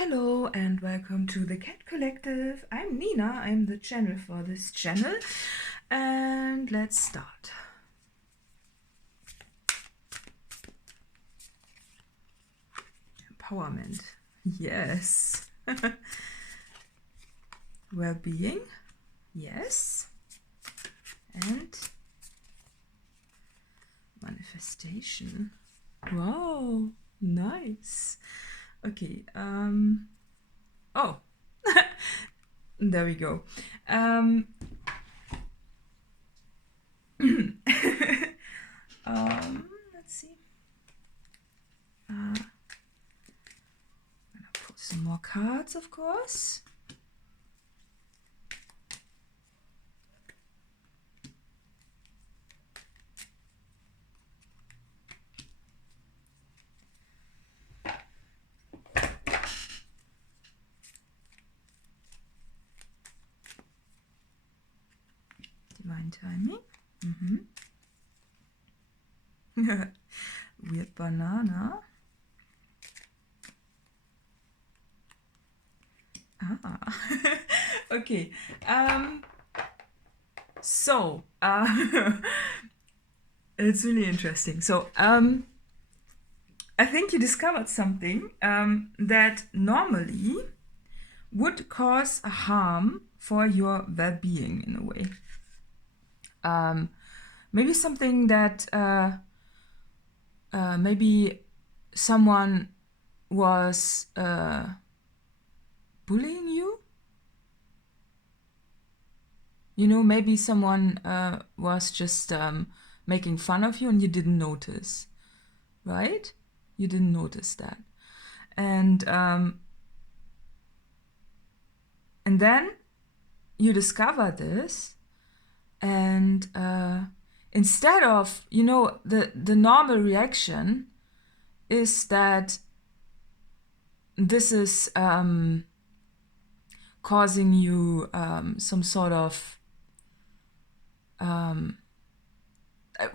Hello and welcome to the Cat Collective. I'm Nina, I'm the channel for this channel, and let's start. Empowerment, yes. Well-being, yes. And manifestation. Wow, nice. Okay, oh, there we go. Let's see. I'm gonna put some more cards, of course. Divine timing. Weird banana. Okay. So it's really interesting. So I think you discovered something that normally would cause a harm for your well-being in a way. Maybe something that maybe someone was bullying you. You know, maybe someone was just making fun of you and you didn't notice, right? You didn't notice that. And then you discover this, and instead of, you know, the normal reaction is that this is causing you some sort of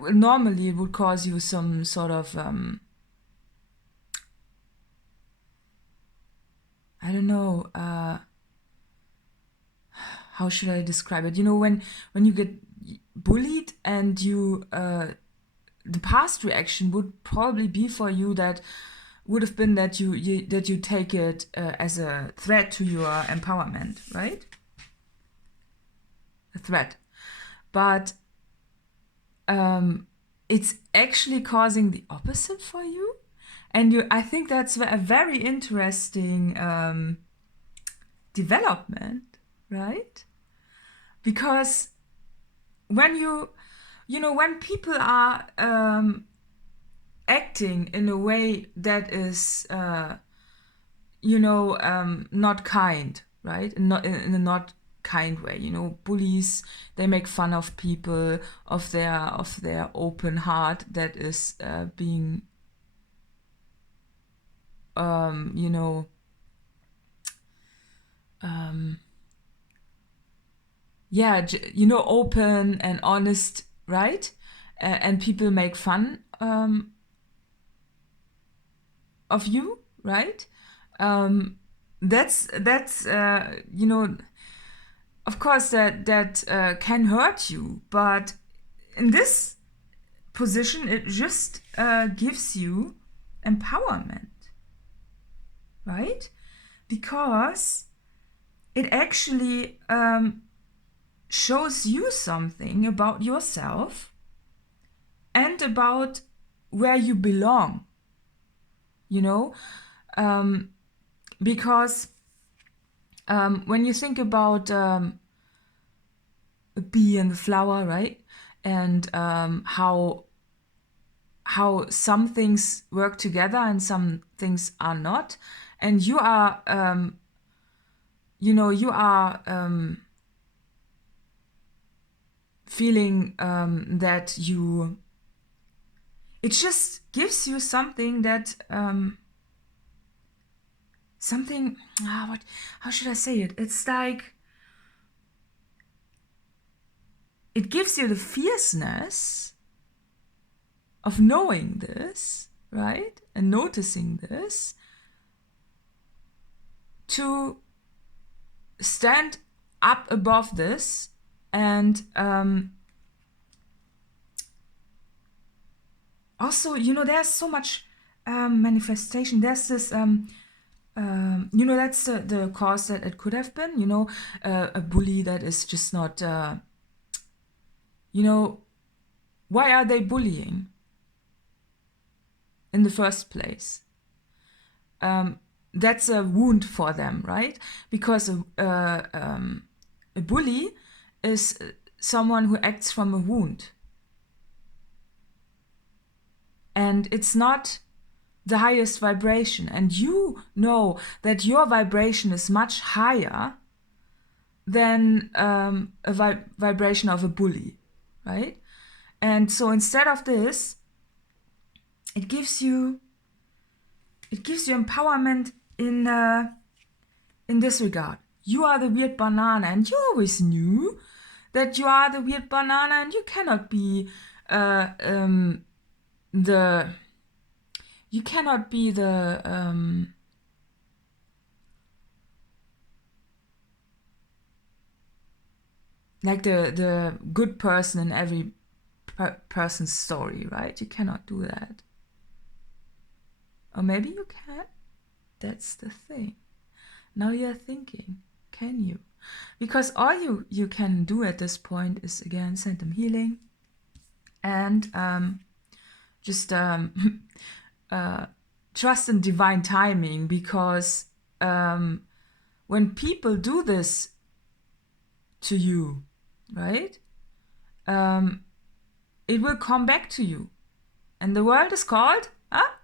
normally it would cause you some sort of I don't know, how should I describe it? You know, when you get bullied and you the past reaction would probably be for you that would have been that you take it as a threat to your empowerment, right? A threat. But it's actually causing the opposite for you. And I think that's a very interesting development, right? Because when when people are acting in a way that is, not kind, right? Not in a not kind way. You know, bullies, they make fun of people, of their open heart that is being, open and honest, right? And people make fun of you, right? That's of course that can hurt you, but in this position it just gives you empowerment, right? Because it actually shows you something about yourself and about where you belong, you know? Because when you think about a bee and the flower, right? And how some things work together and some things are not. And you are, feeling that it just gives you something that, how should I say it? It's like, it gives you the fierceness of knowing this, right? And noticing this. to stand up above this and also, you know, there's so much manifestation. There's this, you know, that's the cause that it could have been, you know, a bully that is just not, you know, why are they bullying in the first place? That's a wound for them, right? Because a bully is someone who acts from a wound. And it's not the highest vibration. And you know that your vibration is much higher than a vibration of a bully, right? And so instead of this, it gives you empowerment in this regard. You are the weird banana, and you always knew that you are the weird banana, and you cannot be like the good person in every person's story, right? You cannot do that. Or maybe you can. That's the thing. Now you're thinking, can you? Because all you can do at this point is, again, send them healing and just trust in divine timing, because when people do this to you, right, it will come back to you. And the word is called,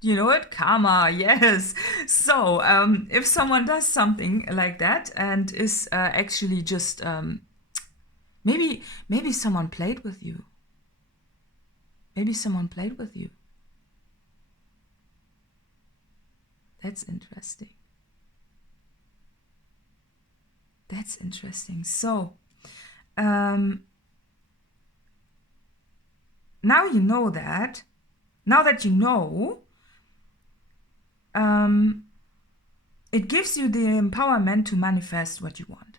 you know it, karma, yes. So if someone does something like that and is actually just, maybe someone played with you. Maybe someone played with you. That's interesting. That's interesting. So, now you know that. Now that you know, it gives you the empowerment to manifest what you want,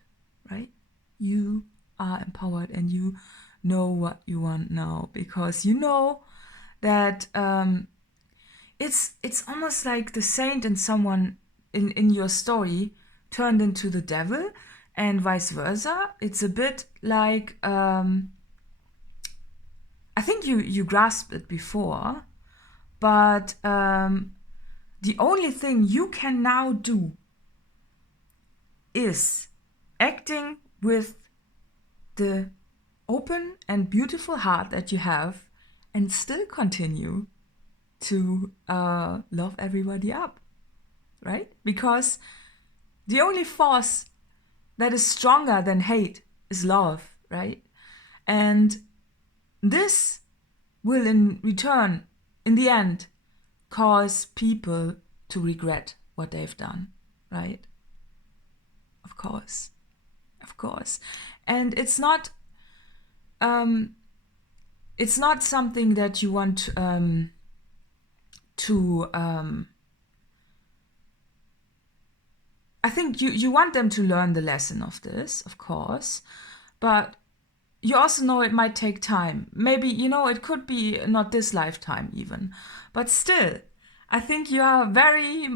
right? You are empowered and you know what you want now, because you know that it's almost like the saint in someone in your story turned into the devil, and vice versa. It's a bit like, I think you grasped it before, but the only thing you can now do is acting with the open and beautiful heart that you have, and still continue to love everybody up, right? Because the only force that is stronger than hate is love, right? And this will in return, in the end, cause people to regret what they've done, right? Of course. And it's not something that you want to I think you want them to learn the lesson of this, of course, but you also know it might take time. Maybe, you know, it could be not this lifetime even, but still, I think you are very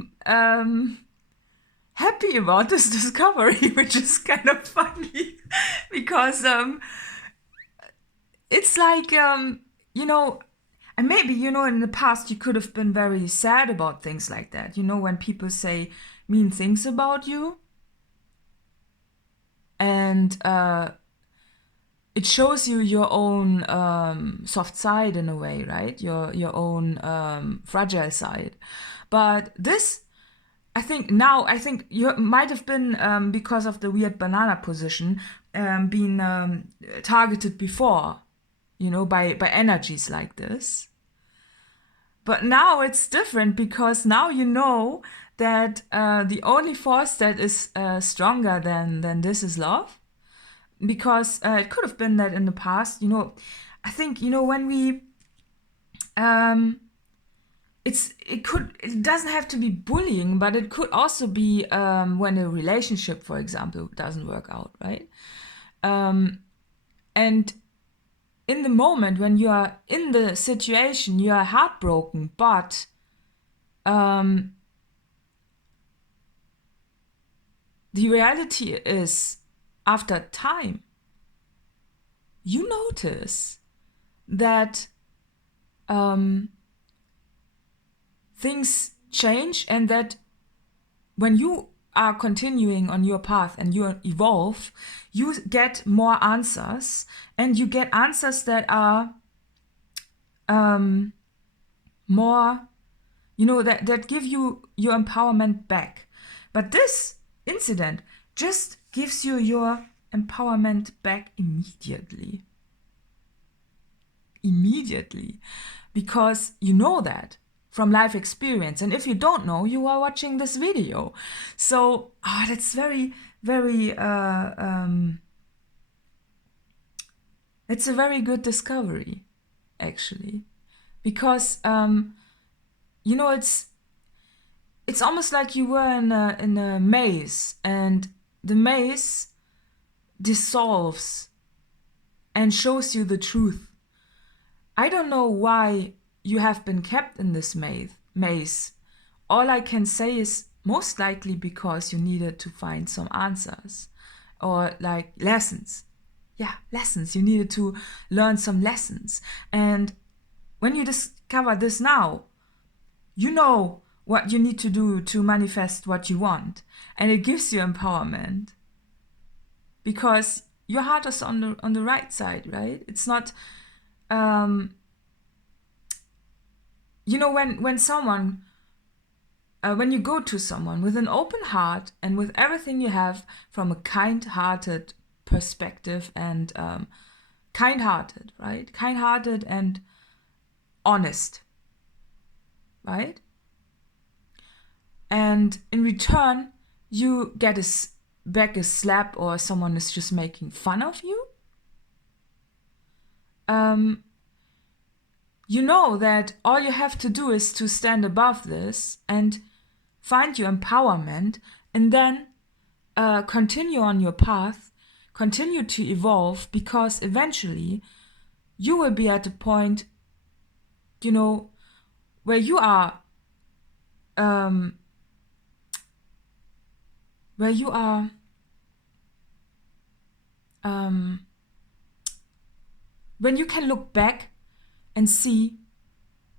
happy about this discovery, which is kind of funny because it's like, you know, and maybe, you know, in the past you could have been very sad about things like that, you know, when people say mean things about you, and it shows you your own soft side in a way, right? Your own fragile side. But this, I think you might have been, because of the weird banana position, been targeted before, you know, by energies like this. But now it's different, because now you know that the only force that is stronger than this is love. Because it could have been that in the past, you know, I think, you know, when we it doesn't have to be bullying, but it could also be when a relationship, for example, doesn't work out, right? And in the moment when you are in the situation, you are heartbroken, but the reality is, after time, you notice that things change, and that when you are continuing on your path and you evolve, you get more answers, and you get answers that are more, that give you your empowerment back. But this incident just gives you your empowerment back immediately. Because you know that from life experience. And if you don't know, you are watching this video. So that's very, very, it's a very good discovery, actually. Because, it's almost like you were in a maze, and the maze dissolves and shows you the truth. I don't know why you have been kept in this maze. All I can say is most likely because you needed to find some answers, or like lessons. Yeah, lessons. You needed to learn some lessons. And when you discover this now, you know what you need to do to manifest what you want. And it gives you empowerment. Because your heart is on the right side, right? It's not... when someone, when you go to someone with an open heart and with everything you have from a kind-hearted perspective, and kind-hearted, right? Kind-hearted and honest, right? And in return, you get back a slap, or someone is just making fun of you. You know that all you have to do is to stand above this and find your empowerment, and then continue on your path, continue to evolve, because eventually you will be at a point, where you are, when you can look back and see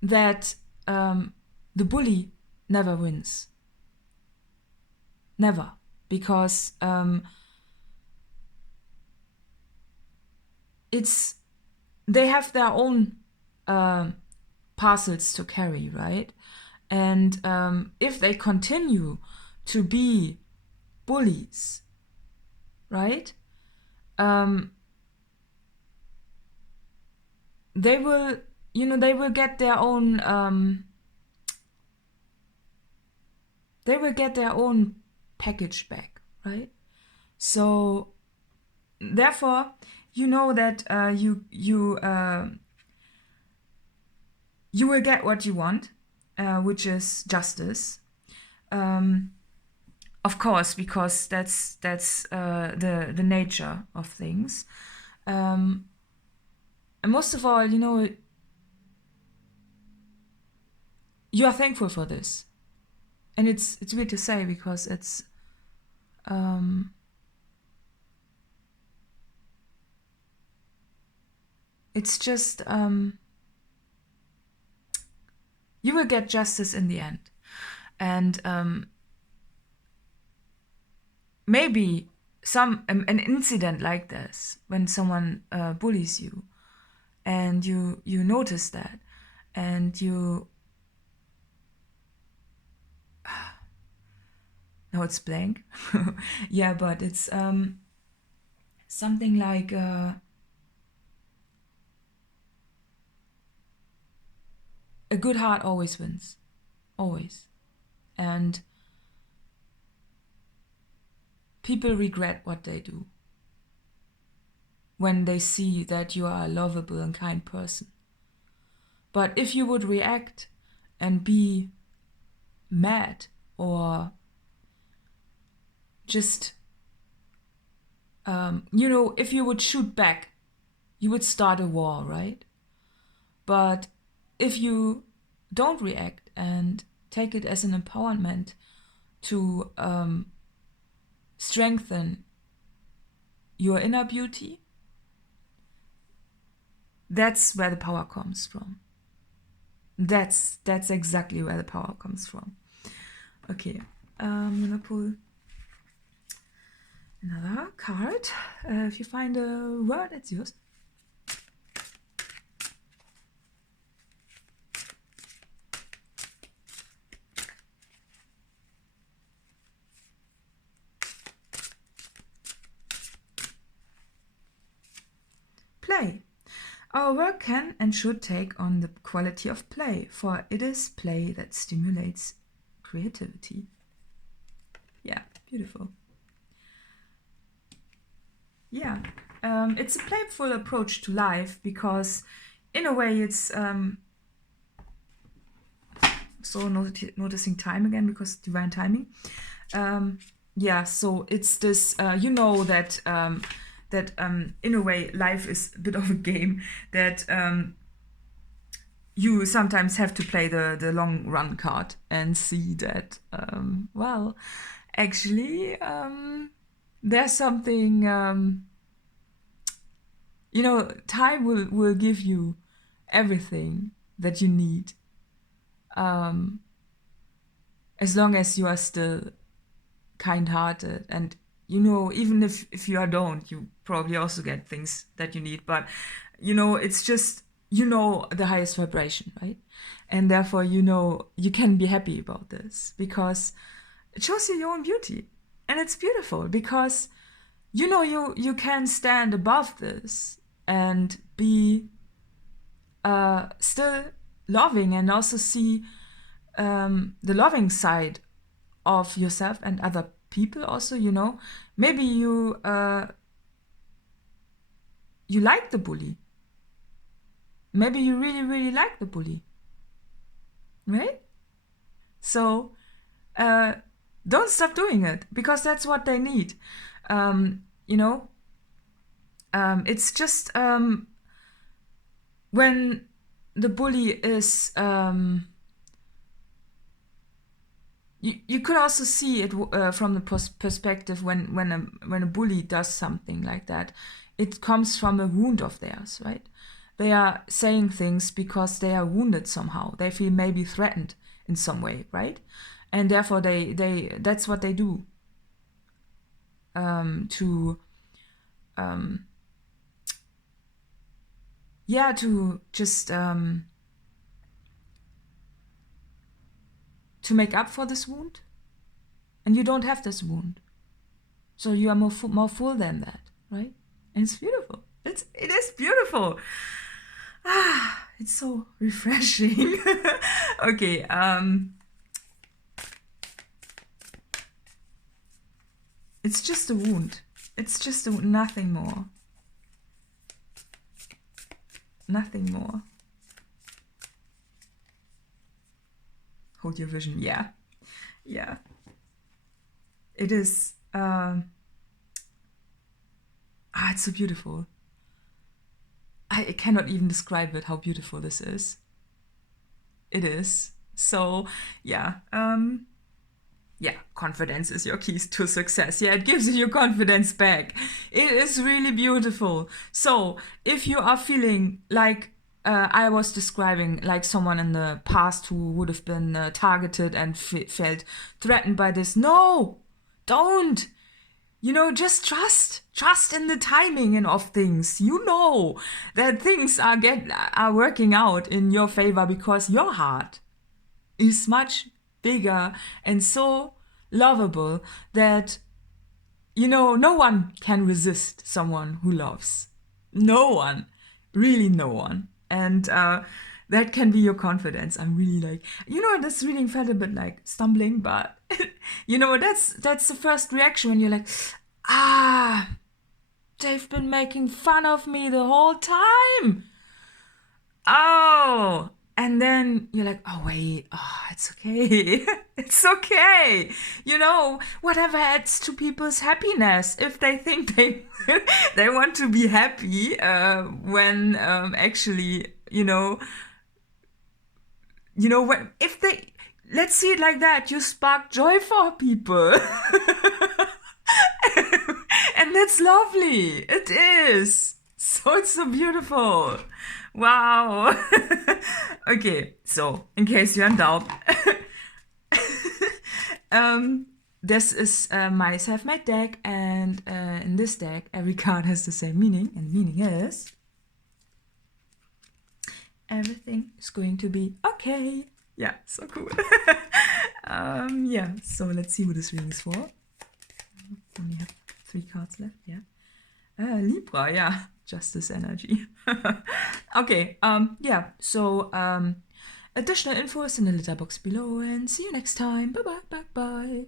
that the bully never wins. Never. Because they have their own parcels to carry, right? And if they continue to be bullies, right? They will get their own package back, right? So therefore, you know that you will get what you want, which is justice. Of course, because that's the nature of things. And most of all, you are thankful for this. And it's weird to say, because it's just you will get justice in the end. And maybe an incident like this, when someone bullies you, and you notice that, and you no, it's blank. Yeah, but it's something like a good heart always wins, always. And people regret what they do when they see that you are a lovable and kind person. But if you would react and be mad or just, if you would shoot back, you would start a war, right? But if you don't react and take it as an empowerment to strengthen your inner beauty, that's where the power comes from. That's exactly where the power comes from. Okay, I'm gonna pull another card. If you find a word, it's yours. Play. Our work can and should take on the quality of play, for it is play that stimulates creativity. Yeah, beautiful. Yeah, it's a playful approach to life because, in a way, it's so noticing time again because divine timing. Yeah, so it's this. That. That in a way life is a bit of a game that you sometimes have to play the long run card and see that actually there's something time will give you everything that you need as long as you are still kind-hearted, and even if you don't, you probably also get things that you need, but it's just the highest vibration, right? And therefore you can be happy about this because it shows you your own beauty, and it's beautiful because you can stand above this and be still loving and also see the loving side of yourself and other people also. Maybe you like the bully. Maybe you really, really like the bully, right? So don't stop doing it because that's what they need. It's just when the bully is you could also see it from the perspective when a bully does something like that. It comes from a wound of theirs, right? They are saying things because they are wounded somehow. They feel maybe threatened in some way, right? And therefore they that's what they do to just to make up for this wound. And you don't have this wound, so you are more full than that, right? And it's beautiful. It is beautiful. It's so refreshing. Okay. It's just a wound. It's just nothing more. Nothing more. Hold your vision. Yeah. Yeah. It is. It's so beautiful. I cannot even describe it, how beautiful this is. It is. So, yeah. Confidence is your keys to success. Yeah, it gives you your confidence back. It is really beautiful. So, if you are feeling like I was describing, like someone in the past who would have been targeted and felt threatened by this, no, don't. Just trust in the timing and of things. That things are working out in your favor because your heart is much bigger and so lovable that no one can resist someone who loves. No one, really no one. And that can be your confidence. I'm really like, this reading felt a bit like stumbling, but that's the first reaction when you're like, they've been making fun of me the whole time. Oh, And then you're like, oh wait, oh, it's okay. It's okay. You know, whatever adds to people's happiness. If they think they they want to be happy when actually, when if they, let's see it like that, you spark joy for people. And that's lovely. It is. So it's so beautiful. Wow. Okay, so in case you're in doubt, this is my self-made deck, and in this deck, every card has the same meaning, and the meaning is everything is going to be okay. Yeah, so cool. Yeah, so let's see who this reading is for. Only have 3 cards left, yeah. Libra, yeah, justice energy. Okay, yeah, so additional info is in the letter box below, and see you next time. Bye bye, bye bye.